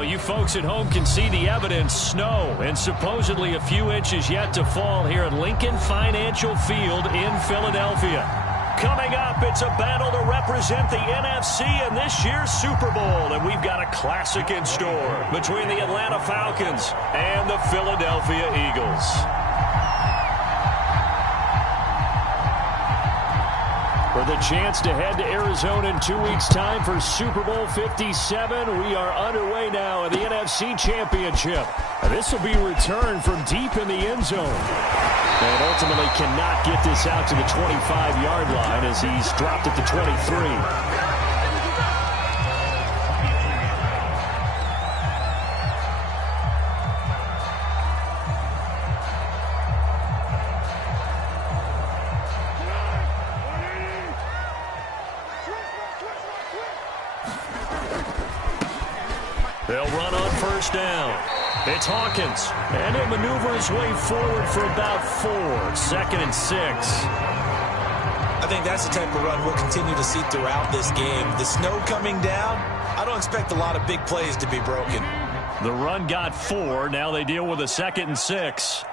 Well, you folks at home can see the evidence. Snow and supposedly a few inches yet to fall here at Lincoln Financial Field in Philadelphia. Coming up, it's a battle to represent the NFC in this year's Super Bowl. And we've got a classic in store between the Atlanta Falcons and the Philadelphia Eagles. For the chance to head to Arizona in 2 weeks' time for Super Bowl 57, we are underway now in the NFC Championship. This will be returned from deep in the end zone. And ultimately cannot get this out to the 25-yard line as he's dropped at the 23. They'll run on first down. It's Hawkins, and he'll maneuver his way forward for about 4. 2nd and 6. I think that's the type of run we'll continue to see throughout this game. The snow coming down, I don't expect a lot of big plays to be broken. The run got 4. Now they deal with a 2nd and 6.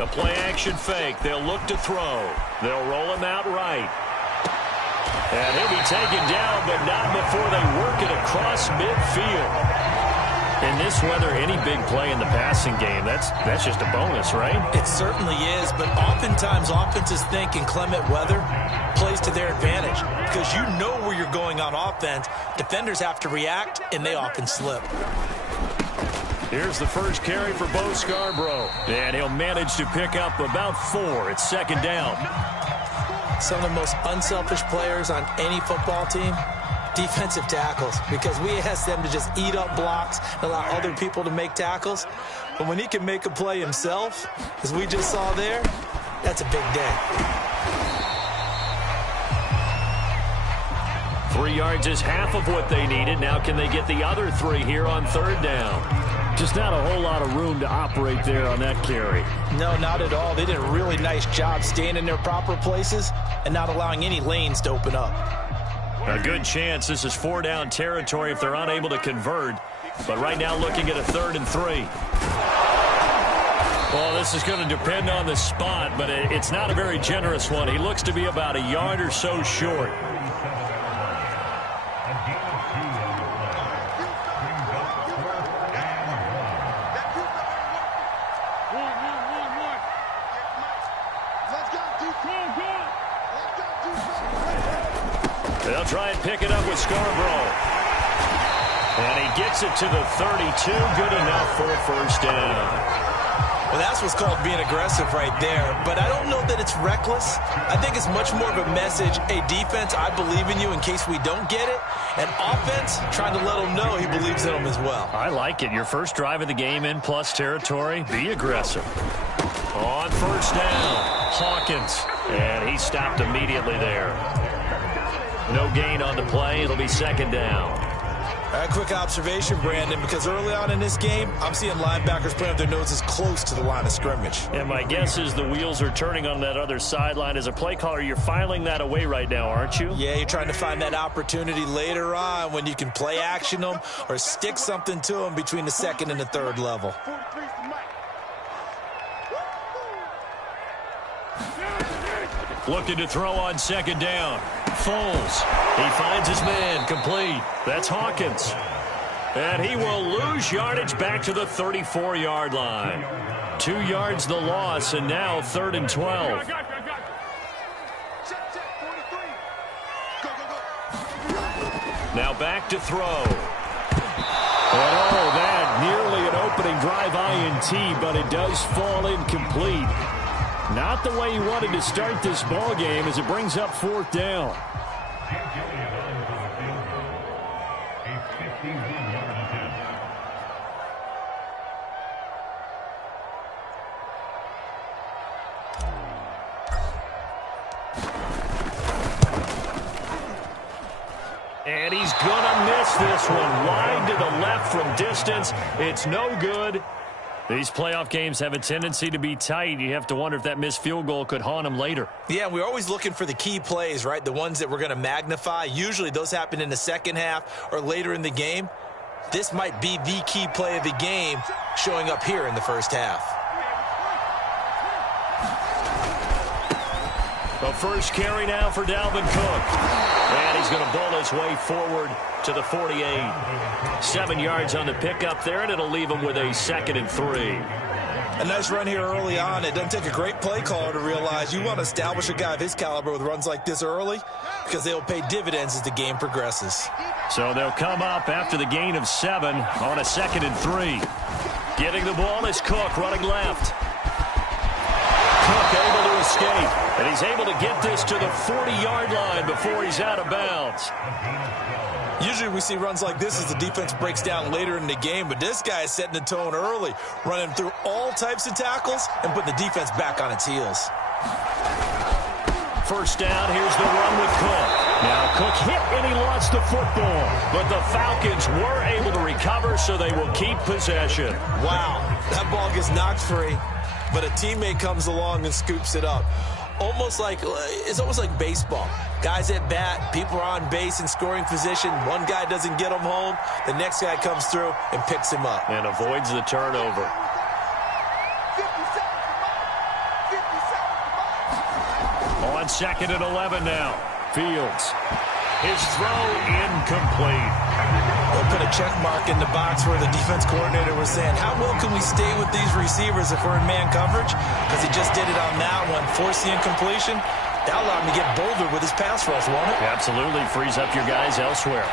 A play-action fake. They'll look to throw. They'll roll him out right. And he'll be taken down, but not before they work it across midfield. In this weather, any big play in the passing game, that's just a bonus, right? It certainly is, but oftentimes offenses think inclement weather plays to their advantage because you know where you're going on offense. Defenders have to react, and they often slip. Here's the first carry for Bo Scarborough, and he'll manage to pick up about 4. It's 2nd down. Some of the most unselfish players on any football team, defensive tackles, because we ask them to just eat up blocks and allow other people to make tackles. But when he can make a play himself, as we just saw there, that's a big day. 3 yards is half of what they needed. Now can they get the other 3 here on 3rd down? Just not a whole lot of room to operate there on that carry. No, not at all. They did a really nice job staying in their proper places and not allowing any lanes to open up. A good chance this is 4-down territory if they're unable to convert. But right now looking at a 3rd and 3. Well, this is going to depend on the spot, but it's not a very generous one. He looks to be about a yard or so short. They'll try and pick it up with Scarborough. And he gets it to the 32. Good enough for a first down. Well, that's what's called being aggressive right there. But I don't know that it's reckless. I think it's much more of a message. Hey, defense, I believe in you in case we don't get it. And offense, trying to let him know he believes in them as well. I like it. Your first drive of the game in plus territory. Be aggressive. On first down, Hawkins. And he stopped immediately there. No gain on the play. It'll be 2nd down. A quick observation, Brandon, because early on in this game, I'm seeing linebackers putting their noses close to the line of scrimmage. And my guess is the wheels are turning on that other sideline. As a play caller, you're filing that away right now, aren't you? Yeah, you're trying to find that opportunity later on when you can play action them or stick something to them between the 2nd and the 3rd level. Looking to throw on 2nd down. Foles. He finds his man. Complete. That's Hawkins. And he will lose yardage back to the 34-yard line. 2 yards the loss, and now 3rd and 12. Now back to throw. Oh, that nearly an opening drive INT, but it does fall incomplete. Not the way he wanted to start this ball game as it brings up 4th down. And he's going to miss this one. Wide to the left from distance. It's no good. These playoff games have a tendency to be tight. You have to wonder if that missed field goal could haunt them later. Yeah, we're always looking for the key plays, right? The ones that we're going to magnify. Usually those happen in the second half or later in the game. This might be the key play of the game showing up here in the first half. The first carry now for Dalvin Cook. And he's going to bowl his way forward to the 48. 7 yards on the pickup there, and it'll leave him with a 2nd and 3. A nice run here early on. It doesn't take a great play caller to realize you want to establish a guy of his caliber with runs like this early because they'll pay dividends as the game progresses. So they'll come up after the gain of 7 on a 2nd and 3. Getting the ball is Cook running left. Cook able to escape, and he's able to get this to the 40-yard line before he's out of bounds. Usually we see runs like this as the defense breaks down later in the game, but this guy is setting the tone early, running through all types of tackles and putting the defense back on its heels. First down, here's the run with Cook. Now Cook hit and he lost the football, but the Falcons were able to recover, so they will keep possession. Wow, that ball gets knocked free, but a teammate comes along and scoops it up. It's almost like baseball. Guys at bat, people are on base in scoring position. One guy doesn't get him home. The next guy comes through and picks him up. And avoids the turnover. On 2nd and 11 now. Fields. His throw incomplete. They'll put a check mark in the box where the defense coordinator was saying, how well can we stay with these receivers if we're in man coverage? Because he just did it on that one, forced the incompletion. That allowed him to get bolder with his pass rush, won't it? Absolutely. Frees up your guys elsewhere.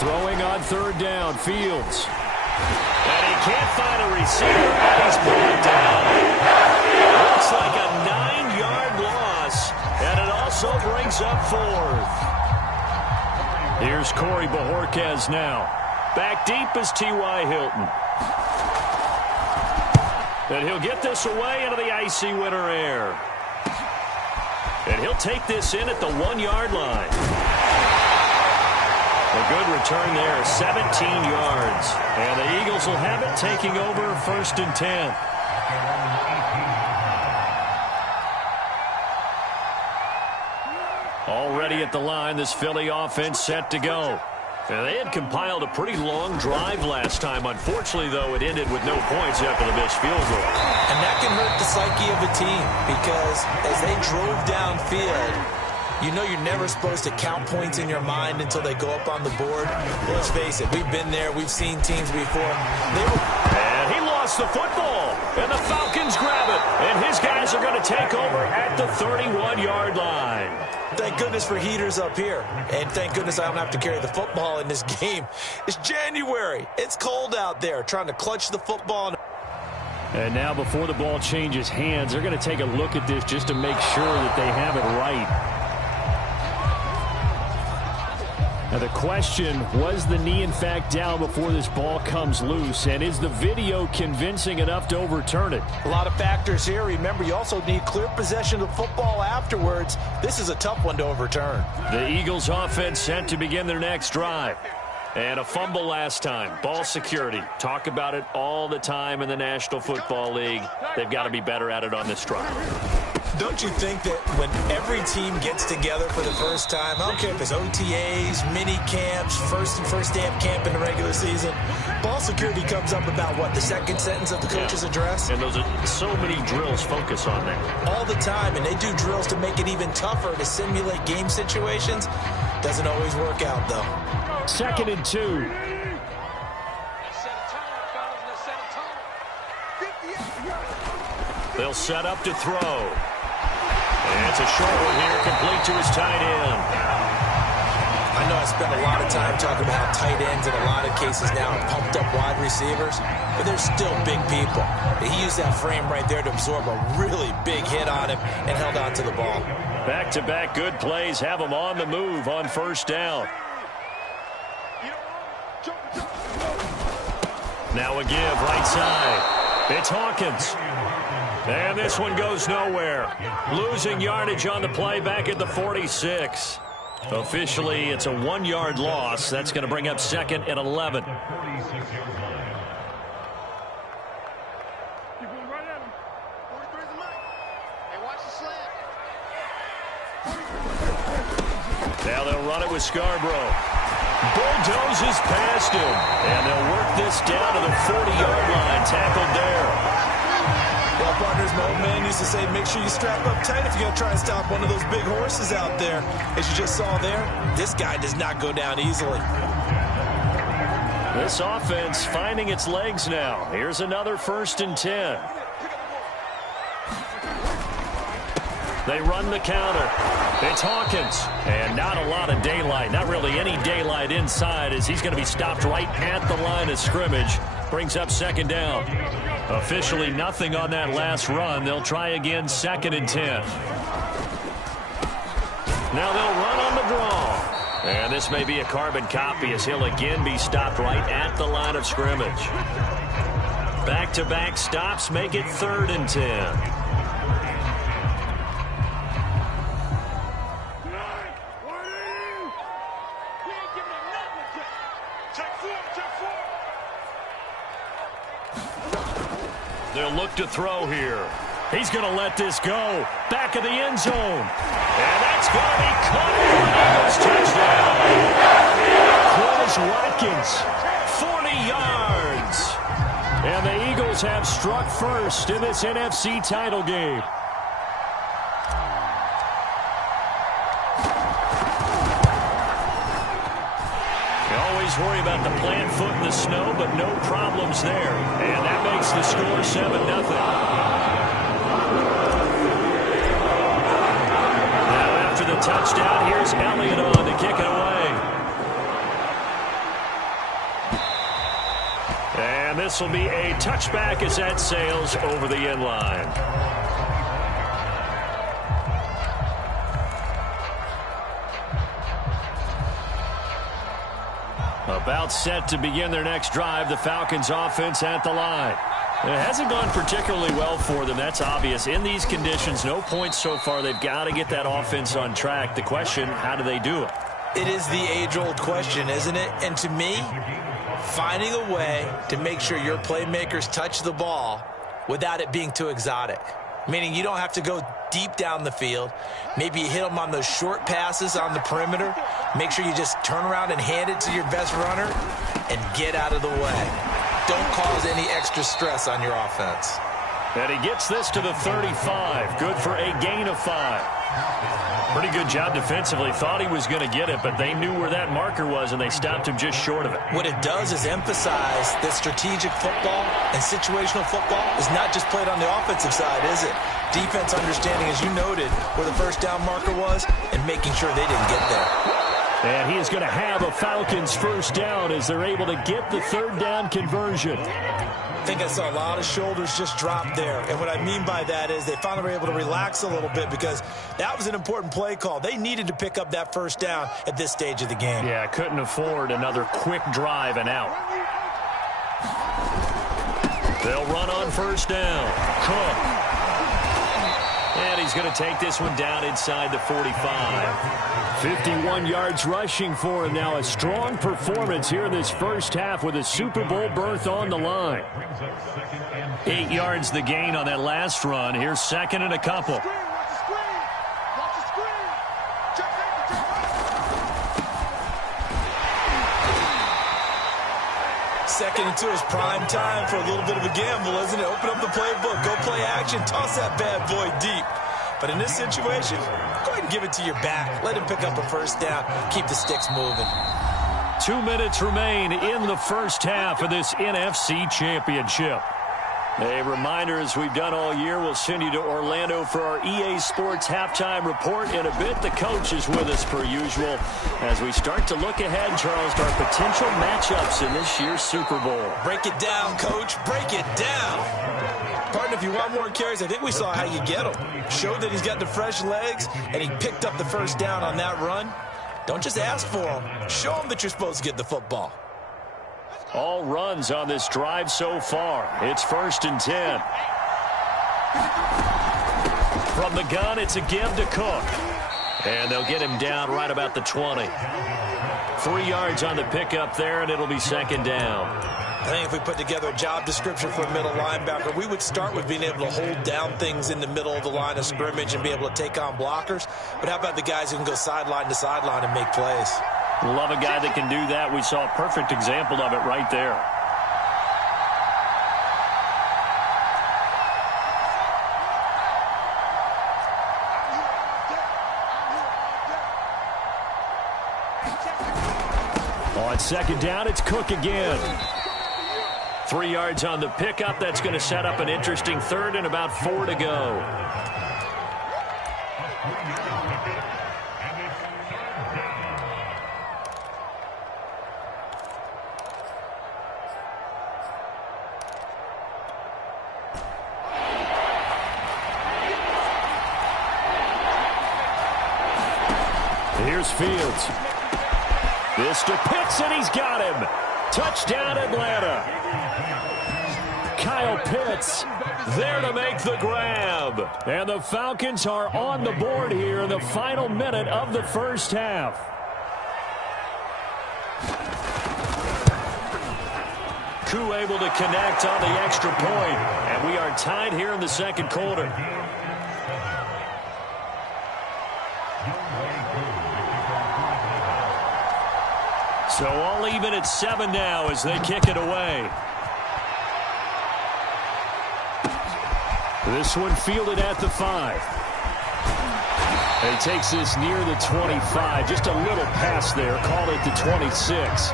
Throwing on 3rd down, Fields. And he can't find a receiver, and he's brought down. Looks like a 9-yard loss, and it also brings up 4th. Here's Corey Bojorquez now. Back deep is T.Y. Hilton. And he'll get this away into the icy winter air. And he'll take this in at the 1-yard line. A good return there, 17 yards. And the Eagles will have it, taking over 1st and 10. Already at the line, this Philly offense set to go. And they had compiled a pretty long drive last time. Unfortunately, though, it ended with no points after the missed field goal. And that can hurt the psyche of a team because as they drove downfield, you know you're never supposed to count points in your mind until they go up on the board. Let's face it, we've been there. We've seen teams before. And he lost the football. And the Falcons grab it. And his guys are going to take over at the 31-yard line. Thank goodness for heaters up here. And thank goodness I don't have to carry the football in this game. It's January. It's cold out there. Trying to clutch the football. And now before the ball changes hands, they're going to take a look at this just to make sure that they have it right. Now the question, was the knee in fact down before this ball comes loose? And is the video convincing enough to overturn it? A lot of factors here. Remember, you also need clear possession of football afterwards. This is a tough one to overturn. The Eagles offense set to begin their next drive. And a fumble last time. Ball security. Talk about it all the time in the National Football League. They've got to be better at it on this drive. Don't you think that when every team gets together for the first time, I don't care if it's OTAs, mini camps, first day of camp in the regular season, ball security comes up about what, the second sentence of the coach's address? And those are so many drills focus on that. All the time, and they do drills to make it even tougher to simulate game situations. Doesn't always work out, though. 2nd and 2. They'll set up to throw. And it's a short one here, complete to his tight end. I know I spent a lot of time talking about tight ends in a lot of cases now, pumped up wide receivers, but they're still big people. He used that frame right there to absorb a really big hit on him and held on to the ball. Back-to-back good plays have him on the move on 1st down. Now a give, right side. It's Hawkins. And this one goes nowhere. Losing yardage on the play back at the 46. Officially, it's a 1-yard loss. That's going to bring up 2nd and 11. Now they'll run it with Scarborough. Bulldozes past him. And they'll work this down to the 40-yard line. Tackled there. Well, partners, my old man used to say, make sure you strap up tight if you're going to try and stop one of those big horses out there. As you just saw there, this guy does not go down easily. This offense finding its legs now. Here's another 1st and 10. They run the counter. It's Hawkins. And not a lot of daylight. Not really any daylight inside as he's going to be stopped right at the line of scrimmage. Brings up 2nd down. Officially nothing on that last run. They'll try again 2nd and 10. Now they'll run on the draw. And this may be a carbon copy as he'll again be stopped right at the line of scrimmage. Back-to-back stops make it 3rd and 10. They'll look to throw here. He's going to let this go. Back of the end zone. And that's going to be caught for an Eagles touchdown. Quez Watkins, 40 yards. And the Eagles have struck first in this NFC title game. Worry about the plant foot in the snow, but no problems there. And that makes the score 7-0. Now after the touchdown, here's Elliott on to kick it away. And this will be a touchback as that sails over the end line. About set to begin their next drive, the Falcons offense at the line. It hasn't gone particularly well for them, that's obvious. In these conditions, no points so far. They've got to get that offense on track. The question, how do they do it? It is the age-old question, isn't it? And to me, finding a way to make sure your playmakers touch the ball without it being too exotic. Meaning you don't have to go deep down the field. Maybe you hit them on those short passes on the perimeter. Make sure you just turn around and hand it to your best runner and get out of the way. Don't cause any extra stress on your offense. And he gets this to the 35. Good for a gain of 5. Pretty good job defensively. Thought he was going to get it, but they knew where that marker was, and they stopped him just short of it. What it does is emphasize that strategic football and situational football is not just played on the offensive side, is it? Defense understanding, as you noted, where the 1st down marker was and making sure they didn't get there. And he is going to have a Falcons 1st down as they're able to get the 3rd down conversion. I think I saw a lot of shoulders just drop there. And what I mean by that is they finally were able to relax a little bit because that was an important play call. They needed to pick up that 1st down at this stage of the game. Yeah, couldn't afford another quick drive and out. They'll run on 1st down. Cook. And he's going to take this one down inside the 45. 51 yards rushing for him now. A strong performance here in this 1st half with a Super Bowl berth on the line. 8 yards the gain on that last run. Here's 2nd and a couple. Second and 2 is prime time for a little bit of a gamble, isn't it? Open up the playbook, go play action, toss that bad boy deep. But in this situation, go ahead and give it to your back. Let him pick up a 1st down. Keep the sticks moving. 2 minutes remain in the 1st half of this NFC Championship. A reminder, as we've done all year, we'll send you to Orlando for our EA Sports halftime report in a bit. The coach is with us per usual as we start to look ahead, Charles, to our potential matchups in this year's Super Bowl. Break it down, Coach. Break it down. Partner, if you want more carries, I think we saw how you get them. Showed that he's got the fresh legs, and he picked up the 1st down on that run. Don't just ask for them. Show them that you're supposed to get the football. All runs on this drive so far. It's 1st and 10. From the gun, it's a give to Cook. And they'll get him down right about the 20. 3 yards on the pickup there, and it'll be second down. I think if we put together a job description for a middle linebacker, we would start with being able to hold down things in the middle of the line of scrimmage and be able to take on blockers. But how about the guys who can go sideline to sideline and make plays? Love a guy that can do that. We saw a perfect example of it right there. On second down, it's Cook again. 3 yards on the pickup. That's going to set up an interesting third and about 4 to go. Here's Fields. This to Pitts, and he's got him. Touchdown, Atlanta. Kyle Pitts there to make the grab. And the Falcons are on the board here in the final minute of the first half. Koo able to connect on the extra point. And we are tied here in the second quarter. So all even at 7 now as they kick it away. This one fielded at the 5. He takes this near the 25. Just a little pass there. Call it the 26.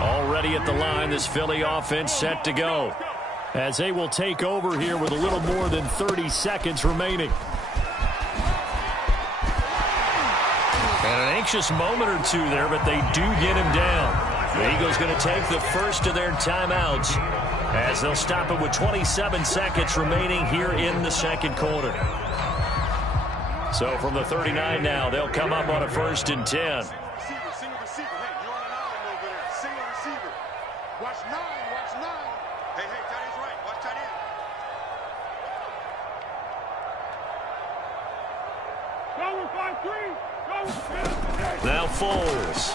Already at the line, this Philly offense set to go. As they will take over here with a little more than 30 seconds remaining. And an anxious moment or two there, but they do get him down. The Eagles going to take the first of their timeouts as they'll stop it with 27 seconds remaining here in the second quarter. So from the 39 now, they'll come up on a 1st and 10. Single receiver. Hey, you're on an island over there. Single receiver. Watch 9. Hey, tight end's right. Watch tight end. Now Foles.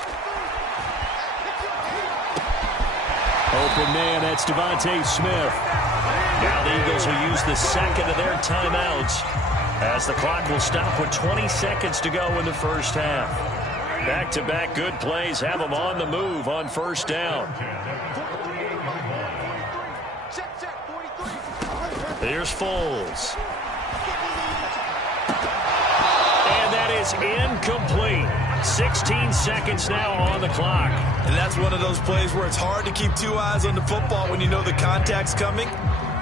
Open man, that's Devontae Smith. Now the Eagles will use the second of their timeouts as the clock will stop with 20 seconds to go in the first half. Back-to-back good plays have them on the move on first down. Here's Foles. And that is incomplete. 16 seconds now on the clock. And that's one of those plays where it's hard to keep 2 eyes on the football when you know the contact's coming,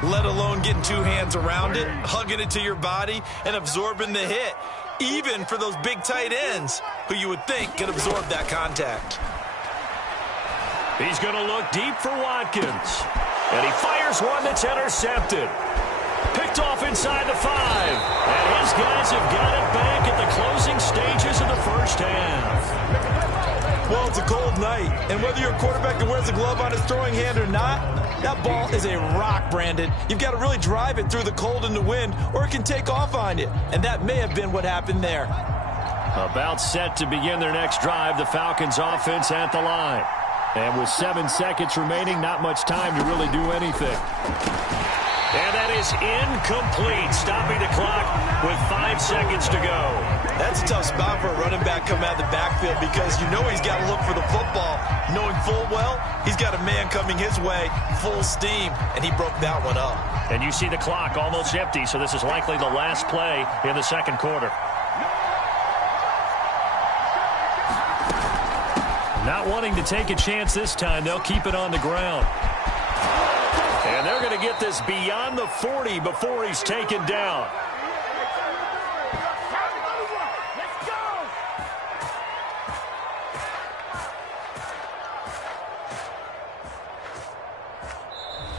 let alone getting 2 hands around it, hugging it to your body, and absorbing the hit, even for those big tight ends who you would think can absorb that contact. He's going to look deep for Watkins. And he fires one that's intercepted. Picked off inside the 5. And his guys have got it back at the closing stages of the first half. Well, it's a cold night, and whether you're a quarterback that wears a glove on his throwing hand or not, that ball is a rock, Brandon. You've got to really drive it through the cold and the wind, or it can take off on you. And that may have been what happened there. About set to begin their next drive, the Falcons offense at the line. And with 7 seconds remaining, not much time to really do anything. And that is incomplete, stopping the clock with 5 seconds to go. That's a tough spot for a running back coming out of the backfield because you know he's got to look for the football, knowing full well he's got a man coming his way, full steam, and he broke that one up. And you see the clock almost empty, so this is likely the last play in the second quarter. Not wanting to take a chance this time, they'll keep it on the ground. And they're going to get this beyond the 40 before he's taken down.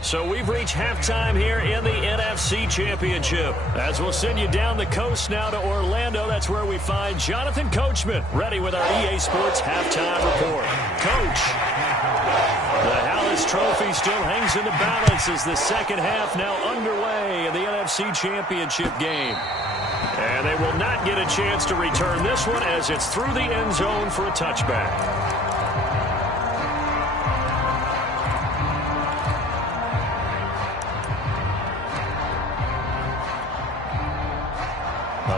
So we've reached halftime here in the NFC Championship. As we'll send you down the coast now to Orlando, that's where we find Jonathan Coachman ready with our EA Sports halftime report. Coach, the Hallis Trophy still hangs in the balance as the second half now underway in the NFC Championship game. And they will not get a chance to return this one as it's through the end zone for a touchback.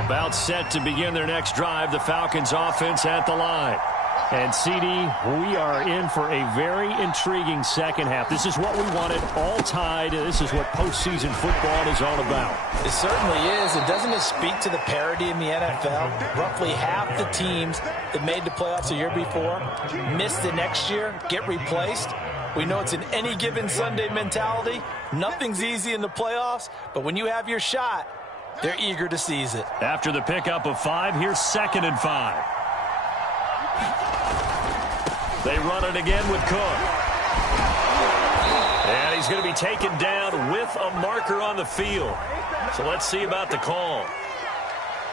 About set to begin their next drive, the Falcons offense at the line. And, CD, we are in for a very intriguing second half. This is what we wanted, all tied. This is what postseason football is all about. It certainly is. And doesn't it speak to the parity in the NFL? Roughly half the teams that made the playoffs the year before missed the next year, get replaced. We know it's an any given Sunday mentality. Nothing's easy in the playoffs, but when you have your shot, they're eager to seize it. After the pickup of 5, here's 2nd and 5. They run it again with Cook. And he's going to be taken down with a marker on the field. So let's see about the call.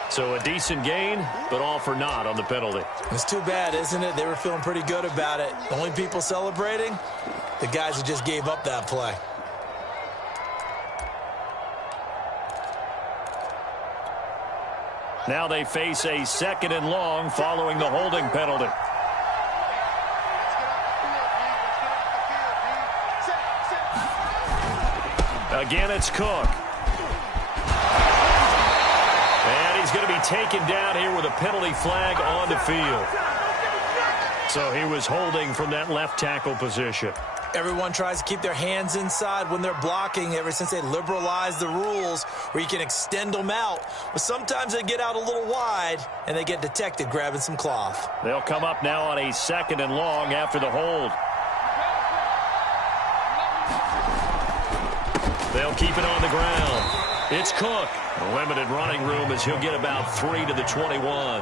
So a decent gain, but all for naught on the penalty. It's too bad, isn't it? They were feeling pretty good about it. The only people celebrating, the guys who just gave up that play. Now they face a 2nd and long following the holding penalty. Again, it's Cook. And he's going to be taken down here with a penalty flag on the field. So he was holding from that left tackle position. Everyone tries to keep their hands inside when they're blocking ever since they liberalized the rules where you can extend them out. But sometimes they get out a little wide and they get detected grabbing some cloth. They'll come up now on a 2nd and long after the hold. They'll keep it on the ground. It's Cook. A limited running room as he'll get about 3 to the 21.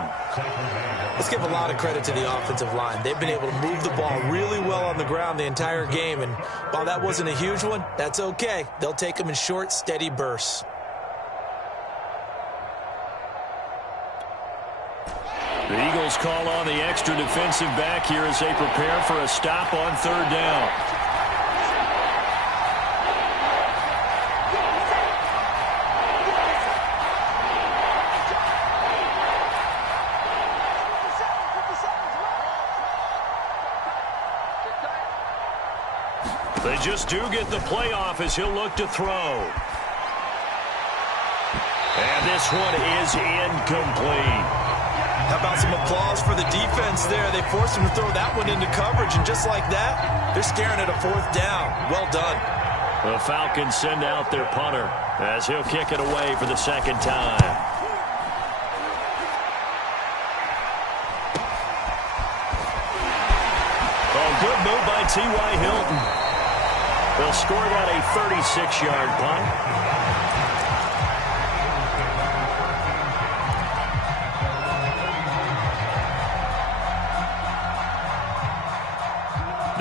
Let's give a lot of credit to the offensive line. They've been able to move the ball really well on the ground the entire game. And while that wasn't a huge one, that's okay. They'll take them in short, steady bursts. The Eagles call on the extra defensive back here as they prepare for a stop on 3rd down. They just do get the playoff as he'll look to throw. And this one is incomplete. How about some applause for the defense there? They forced him to throw that one into coverage, and just like that, they're staring at a 4th down. Well done. The Falcons send out their punter as he'll kick it away for the 2nd time. Oh, good move by T.Y. Hilton. They'll score that a 36-yard punt.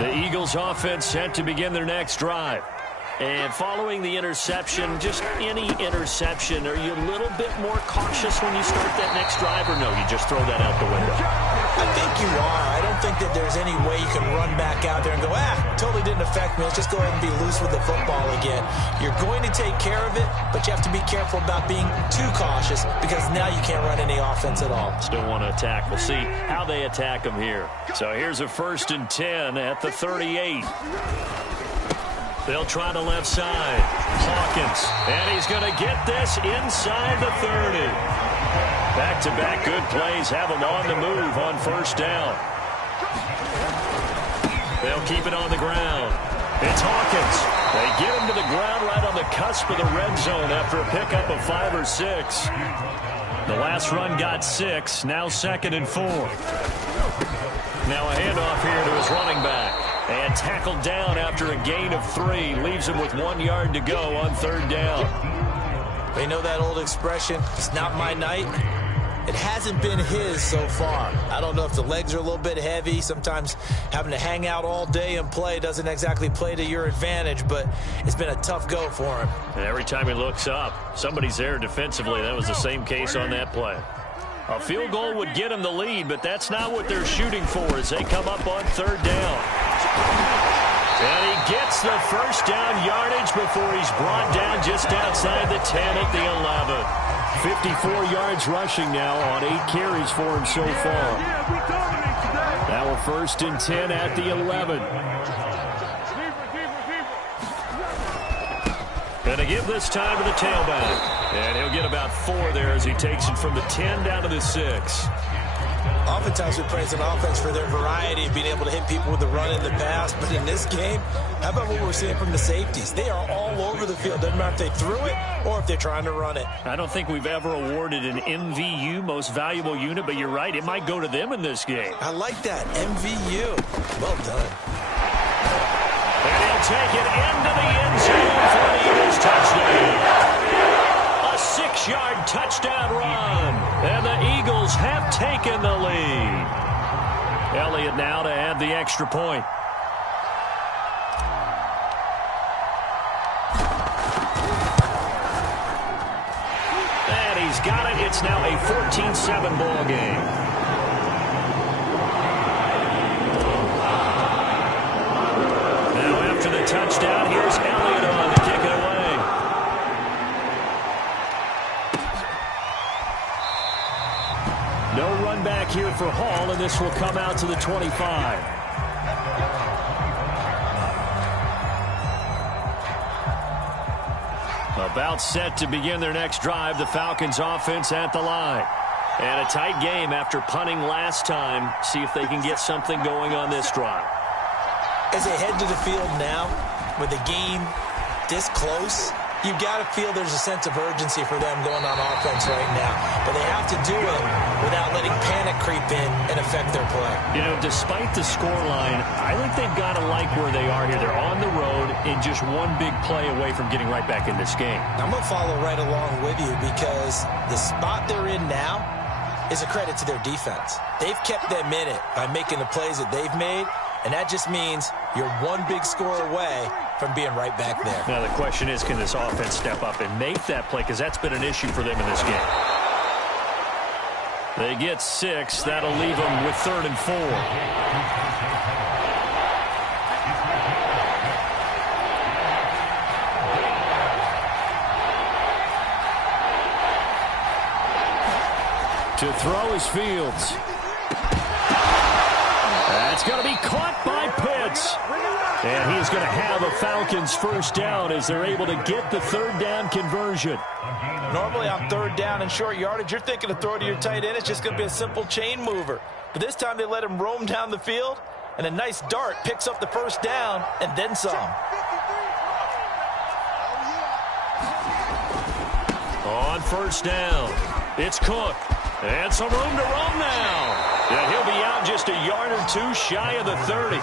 The Eagles offense set to begin their next drive. And following the interception, just any interception, are you a little bit more cautious when you start that next drive, or no, you just throw that out the window? I think you are. I don't think that there's any way you can run back out there and go, totally didn't affect me. Let's just go ahead and be loose with the football again. You're going to take care of it, but you have to be careful about being too cautious because now you can't run any offense at all. Still want to attack. We'll see how they attack them here. So here's a 1st and 10 at the 38. They'll try the left side. Hawkins. And he's going to get this inside the 30. Back-to-back good plays have him on the move on 1st down. They'll keep it on the ground. It's Hawkins. They get him to the ground right on the cusp of the red zone after a pickup of 5 or 6. The last run got 6. Now 2nd and 4. Now a handoff here to his running back. And tackled down after a gain of 3. Leaves him with 1 yard to go on 3rd down. They know that old expression, it's not my night. It hasn't been his so far. I don't know if the legs are a little bit heavy. Sometimes having to hang out all day and play doesn't exactly play to your advantage, but it's been a tough go for him. And every time he looks up, somebody's there defensively. That was the same case on that play. A field goal would get him the lead, but that's not what they're shooting for as they come up on 3rd down. And he gets gets the first down yardage before he's brought down just outside the 10 at the 11. 54 yards rushing now on 8 carries for him so far. Now we're 1st and 10 at the 11. Going to give this time to the tailback. And he'll get about 4 there as he takes it from the 10 down to the 6. Oftentimes we praise an offense for their variety of being able to hit people with the run in the pass. But in this game, how about what we're seeing from the safeties? They are all over the field. Doesn't matter if they threw it or if they're trying to run it. I don't think we've ever awarded an MVU, most valuable unit, but you're right. It might go to them in this game. I like that. MVU. Well done. And he'll take it into the end zone for an Eagles touchdown. A 6-yard touchdown run. And the Eagles have taken the lead. Elliott now to add the extra point. And he's got it. It's now a 14-7 ball game. Now after the touchdown, here's Elliott on to kick it away. No run back here for Hall, and this will come out to the 25. About set to begin their next drive, the Falcons offense at the line. And a tight game after punting last time. See if they can get something going on this drive. As they head to the field now, with the game this close, you've got to feel there's a sense of urgency for them going on offense right now. But they have to do it without letting panic creep in and affect their play. You know, despite the scoreline, I think they've got to like where they are here. They're on the road and just one big play away from getting right back in this game. I'm going to follow right along with you because the spot they're in now is a credit to their defense. They've kept them in it by making the plays that they've made, and that just means you're one big score away from being right back there. Now the question is, can this offense step up and make that play? Because that's been an issue for them in this game. They get 6. That'll leave them with 3rd and 4. To throw is Fields. That's going to be caught by Pitts. And he's going to have a Falcons first down as they're able to get the 3rd down conversion. Normally on 3rd down and short yardage, you're thinking to throw to your tight end. It's just going to be a simple chain mover. But this time they let him roam down the field, and a nice dart picks up the first down and then some. On 1st down, it's Cook. And some room to roam now. And he'll be out just a yard or 2 shy of the 30.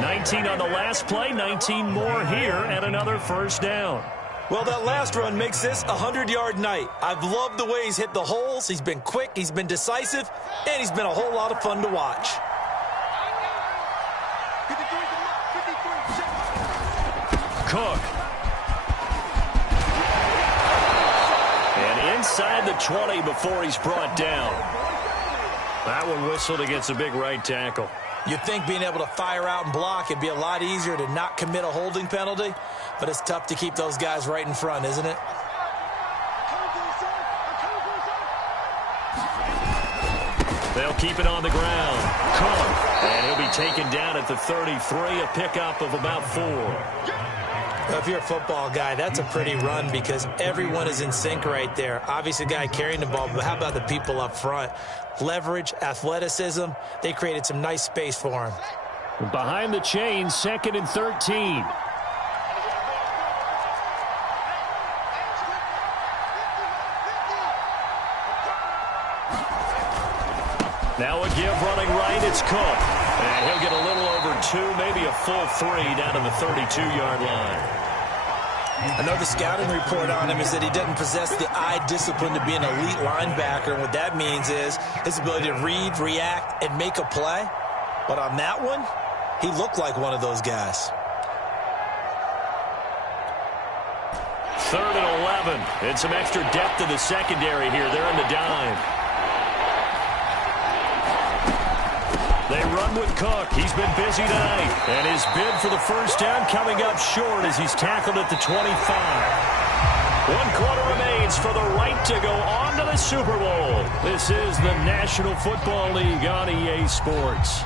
19 on the last play, 19 more here, and another first down. Well, that last run makes this a 100-yard night. I've loved the way he's hit the holes. He's been quick, he's been decisive, and he's been a whole lot of fun to watch. Cook. And inside the 20 before he's brought down. That one whistled against a big right tackle. You'd think being able to fire out and block it'd be a lot easier to not commit a holding penalty, but it's tough to keep those guys right in front, isn't it? They'll keep it on the ground. Cook. And he'll be taken down at the 33, a pickup of about 4. Well, if you're a football guy, that's a pretty run because everyone is in sync right there. Obviously, the guy carrying the ball, but how about the people up front? Leverage, athleticism, they created some nice space for him. Behind the chains, 2nd and 13. Now a give running right, it's Cook. And he'll get a little over 2, maybe a full 3 down to the 32-yard line. I know the scouting report on him is that he doesn't possess the eye discipline to be an elite linebacker. And what that means is his ability to read, react, and make a play. But on that one, he looked like one of those guys. 3rd and 11. And some extra depth to the secondary here. They're in the dime. They run with Cook. He's been busy tonight. And his bid for the first down coming up short as he's tackled at the 25. 1 quarter remains for the right to go on to the Super Bowl. This is the National Football League on EA Sports.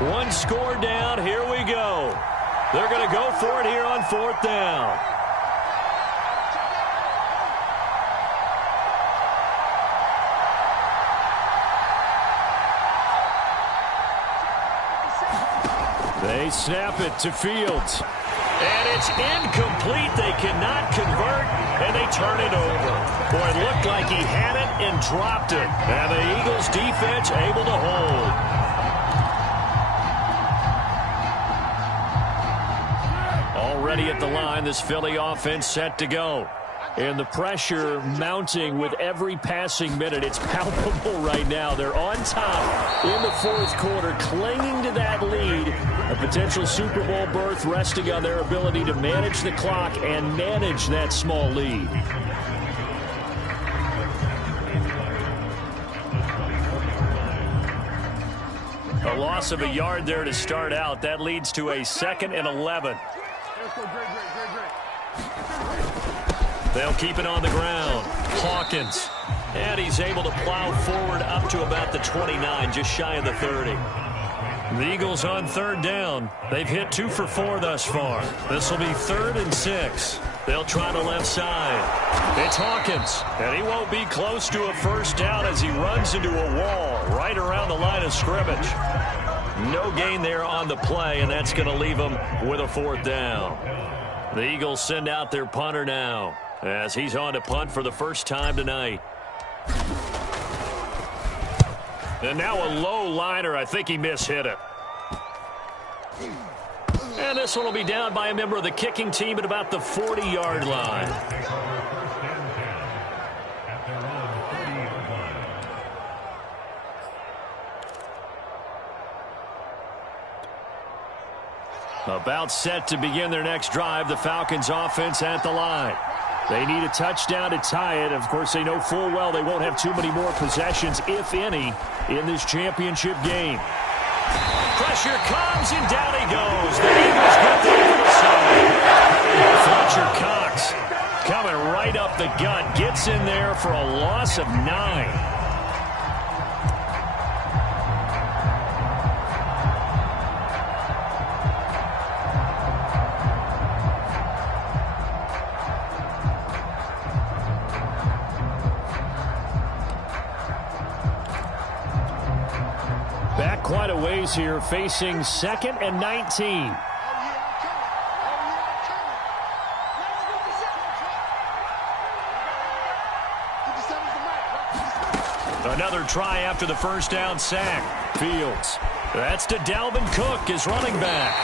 One score down. Here we go. They're going to go for it here on 4th down. They snap it to Fields. And it's incomplete. They cannot convert, and they turn it over. Boy, it looked like he had it and dropped it. And the Eagles defense able to hold. Already at the line, this Philly offense set to go. And the pressure mounting with every passing minute. It's palpable right now. They're on top in the 4th quarter, clinging to that lead. A potential Super Bowl berth resting on their ability to manage the clock and manage that small lead. A loss of a yard there to start out. That leads to a 2nd and 11. They'll keep it on the ground. Hawkins. And he's able to plow forward up to about the 29, just shy of the 30. The Eagles on 3rd down. They've hit 2 for 4 thus far. This will be 3rd and 6. They'll try the left side. It's Hawkins. And he won't be close to a first down as he runs into a wall right around the line of scrimmage. No gain there on the play, and that's going to leave them with a 4th down. The Eagles send out their punter now as he's on to punt for the first time tonight. And now a low liner. I think he mishit it. And this one will be down by a member of the kicking team at about the 40-yard line. About set to begin their next drive, the Falcons offense at the line. They need a touchdown to tie it. Of course, they know full well they won't have too many more possessions, if any, in this championship game. Pressure comes, and down he goes. The Eagles get there for the side. Fletcher Cox coming right up the gut. Gets in there for a loss of 9. Back quite a ways here, facing 2nd and 19. Another try after the first down sack. Fields. That's to Dalvin Cook, his running back.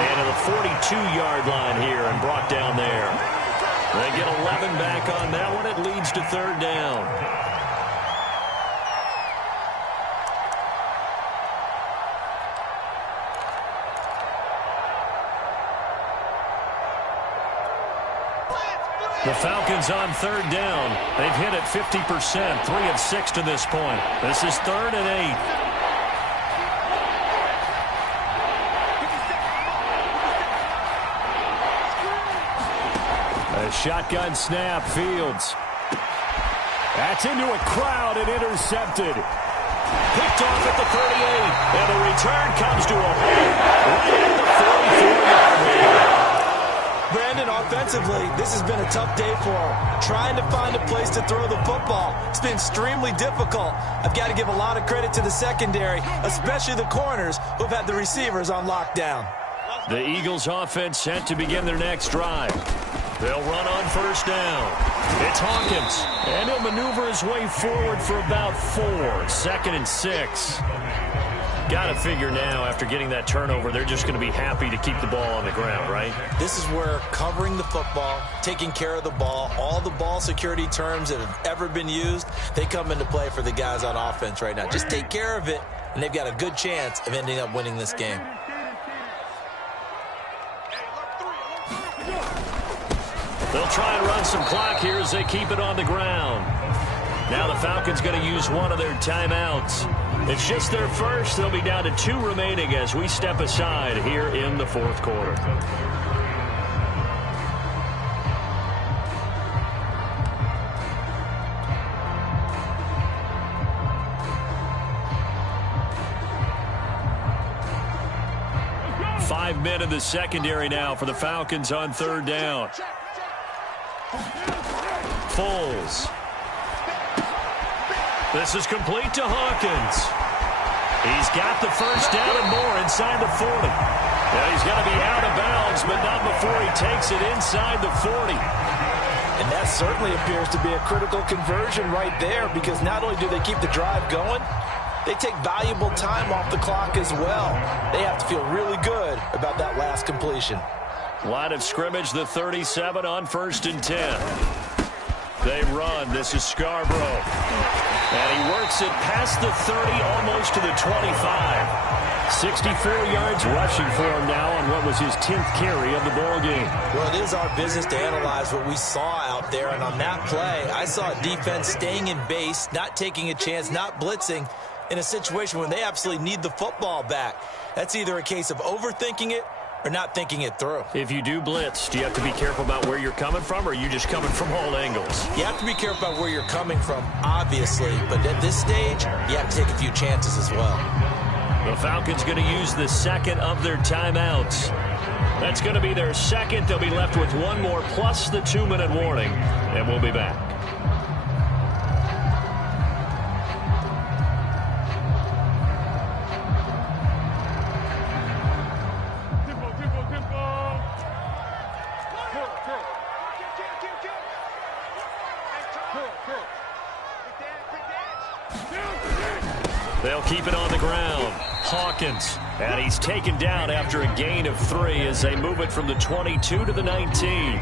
And to the 42-yard line here and brought down there. They get 11 back on that one. It leads to 3rd down. The Falcons on 3rd down. They've hit it 50%, 3 of 6 to this point. This is 3rd and 8. A shotgun snap, Fields. That's into a crowd and intercepted. Picked off at the 38, and the return comes to a hole right at the 44-yard line. Brandon, offensively, this has been a tough day for him. Trying to find a place to throw the football. It's been extremely difficult. I've got to give a lot of credit to the secondary, especially the corners who've had the receivers on lockdown. The Eagles offense set to begin their next drive. They'll run on first down. It's Hawkins, and he'll maneuver his way forward for about 4. 2nd and 6. Got to figure now, after getting that turnover, they're just going to be happy to keep the ball on the ground, right? This is where covering the football, taking care of the ball, all the ball security terms that have ever been used, they come into play for the guys on offense right now. Just take care of it, and they've got a good chance of ending up winning this game. They'll try and run some clock here as they keep it on the ground. Now the Falcons going to use one of their timeouts. It's just their first. They'll be down to 2 remaining as we step aside here in the fourth quarter. Five men in the secondary now for the Falcons on third down. Foles. This is complete to Hawkins. He's got the first down and more inside the 40. Now he's going to be out of bounds, but not before he takes it inside the 40. And that certainly appears to be a critical conversion right there, because not only do they keep the drive going, they take valuable time off the clock as well. They have to feel really good about that last completion. Line of scrimmage, the 37 on 1st and 10. They run. This is Scarborough. And he works it past the 30, almost to the 25. 64 yards rushing for him now on what was his 10th carry of the ball game. Well, it is our business to analyze what we saw out there. And on that play, I saw a defense staying in base, not taking a chance, not blitzing in a situation where they absolutely need the football back. That's either a case of overthinking it or not thinking it through. If you do blitz, do you have to be careful about where you're coming from, or are you just coming from all angles? You have to be careful about where you're coming from, obviously, but at this stage, you have to take a few chances as well. The Falcons going to use the second of their timeouts. That's going to be their second. They'll be left with one more plus the 2-minute warning, and we'll be back. They'll keep it on the ground. Hawkins. And he's taken down after a gain of 3 as they move it from the 22 to the 19.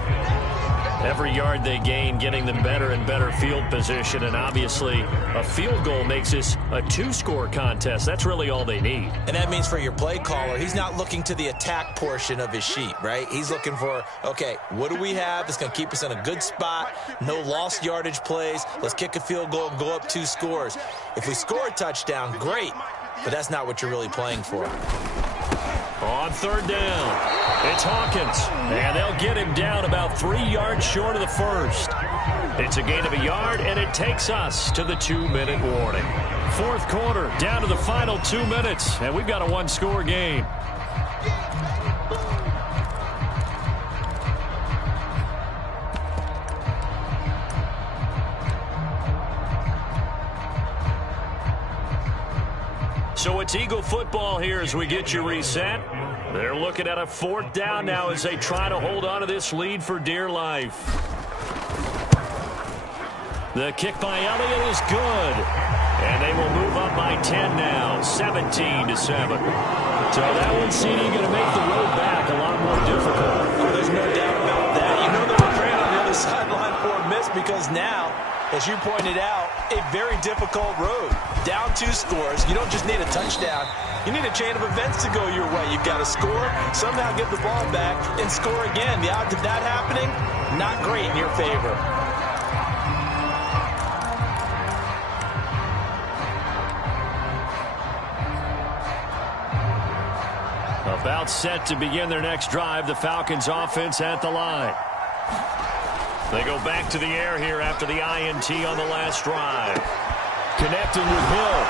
Every yard they gain, getting them better and better field position. And obviously, a field goal makes this a 2-score contest. That's really all they need. And that means for your play caller, he's not looking to the attack portion of his sheet, right? He's looking for, okay, what do we have that's going to keep us in a good spot? No lost yardage plays. Let's kick a field goal and go up 2 scores. If we score a touchdown, great. But that's not what you're really playing for. On third down, it's Hawkins. And they'll get him down about 3 yards short of the first. It's a gain of a yard, and it takes us to the 2-minute warning. Fourth quarter, down to the final 2 minutes, and we've got a 1-score game. So it's Eagle football here as we get you reset. They're looking at a 4th down now as they try to hold on to this lead for dear life. The kick by Elliott is good. And they will move up by 10 now, 17-7. So that one, CD, going to make the road back a lot more difficult. Oh, there's no doubt about that. You know they were praying on the other sideline for a miss, because now, as you pointed out, a very difficult road. Down 2 scores. You don't just need a touchdown. You need a chain of events to go your way. You've got to score, somehow get the ball back, and score again. The odds of that happening, not great in your favor. About set to begin their next drive, the Falcons offense at the line. They go back to the air here after the INT on the last drive. Connecting with Hill.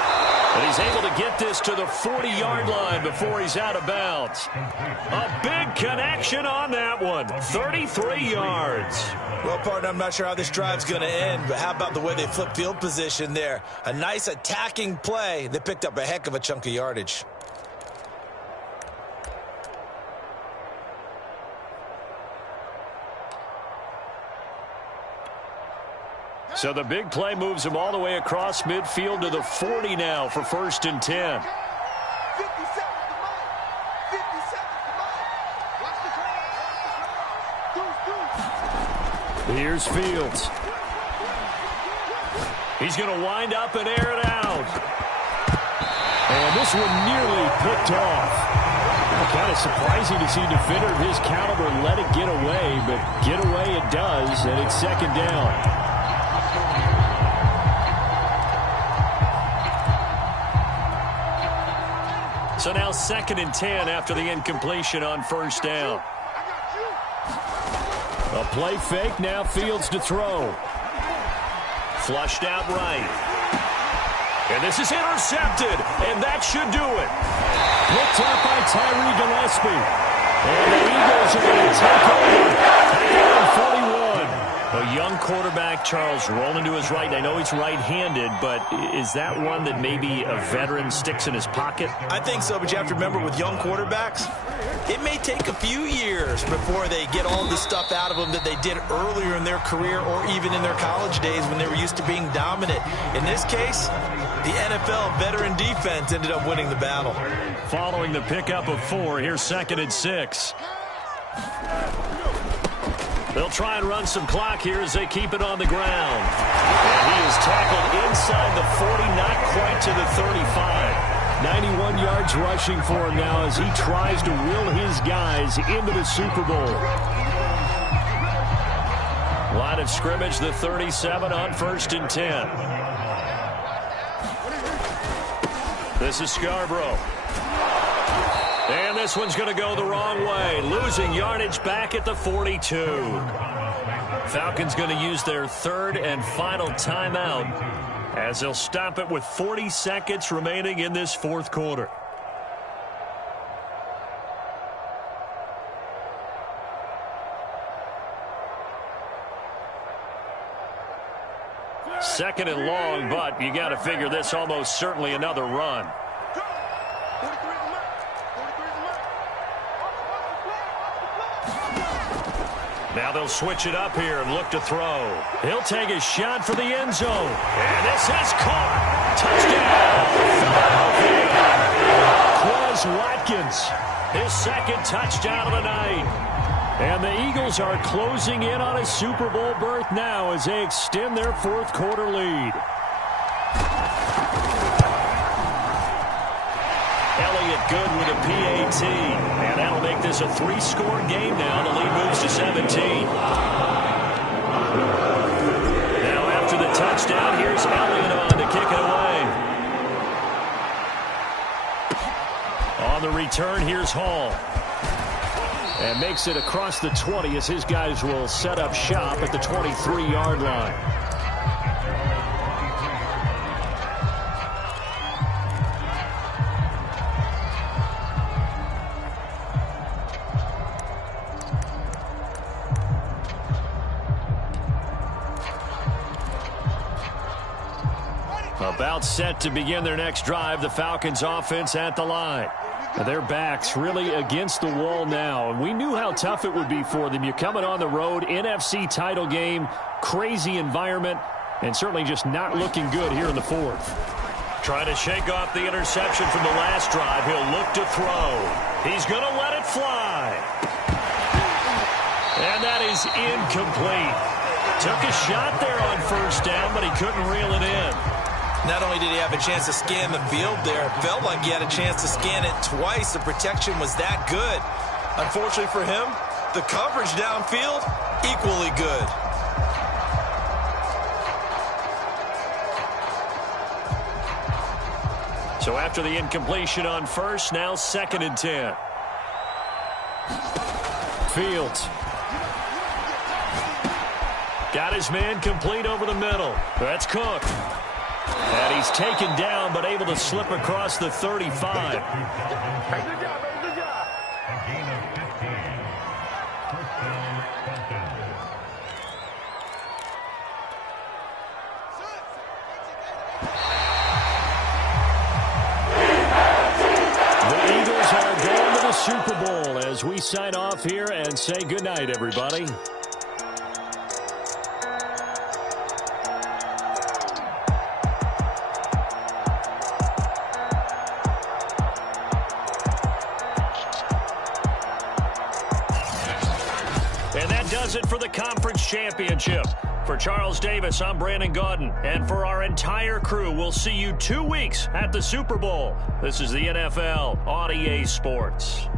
And he's able to get this to the 40-yard line before he's out of bounds. A big connection on that one. 33 yards. Well, partner, I'm not sure how this drive's going to end, but how about the way they flip field position there? A nice attacking play. They picked up a heck of a chunk of yardage. So the big play moves him all the way across midfield to the 40 now for 1st and 10. Here's Fields. He's going to wind up and air it out. And this one nearly picked off. Kind of surprising to see a defender of his caliber let it get away, but get away it does, and it's second down. So now 2nd and 10 after the incompletion on first down. A play fake, now Fields to throw. Flushed out right. And this is intercepted, and that should do it. Picked up by Tyree Gillespie. And the Eagles are going to take over. 41. A young quarterback, Charles, rolling to his right. I know he's right-handed, but is that one that maybe a veteran sticks in his pocket? I think so, but you have to remember with young quarterbacks, it may take a few years before they get all the stuff out of them that they did earlier in their career or even in their college days when they were used to being dominant. In this case, the NFL veteran defense ended up winning the battle. Following the pickup of 4, here's 2nd and 6. They'll try and run some clock here as they keep it on the ground. And he is tackled inside the 40, not quite to the 35. 91 yards rushing for him now as he tries to will his guys into the Super Bowl. Line of scrimmage, the 37 on 1st and 10. This is Scarborough. And this one's going to go the wrong way. Losing yardage back at the 42. Falcons going to use their 3rd and final timeout as they'll stop it with 40 seconds remaining in this 4th quarter. Second and long, but you got to figure this almost certainly another run. Now they'll switch it up here and look to throw. He'll take a shot for the end zone. And this is caught. Touchdown, Philadelphia. Quez Watkins, his 2nd touchdown of the night. And the Eagles are closing in on a Super Bowl berth now as they extend their 4th quarter lead. Elliott good with a PAT. And that'll make this a 3-score game now. The lead moves to 17. Now after the touchdown, here's Elliott on to kick it away. On the return, here's Hall. And makes it across the 20 as his guys will set up shop at the 23-yard line. About set to begin their next drive, the Falcons offense at the line. Their backs really against the wall now, and we knew how tough it would be for them. You're coming on the road, NFC title game, crazy environment, and certainly just not looking good here in the 4th. Trying to shake off the interception from the last drive. He'll look to throw. He's going to let it fly. And that is incomplete. Took a shot there on 1st down, but he couldn't reel it in. Not only did he have a chance to scan the field there, it felt like he had a chance to scan it twice. The protection was that good. Unfortunately for him, the coverage downfield, equally good. So after the incompletion on 1st, now 2nd and 10. Fields. Got his man complete over the middle. That's Cook. And he's taken down, but able to slip across the 35. Good job, baby. Good job. The Eagles are going to the Super Bowl as we sign off here and say goodnight, everybody. season for the conference championship. For Charles Davis, I'm Brandon Gaudin. And for our entire crew, we'll see you 2 weeks at the Super Bowl. This is the NFL on EA Sports.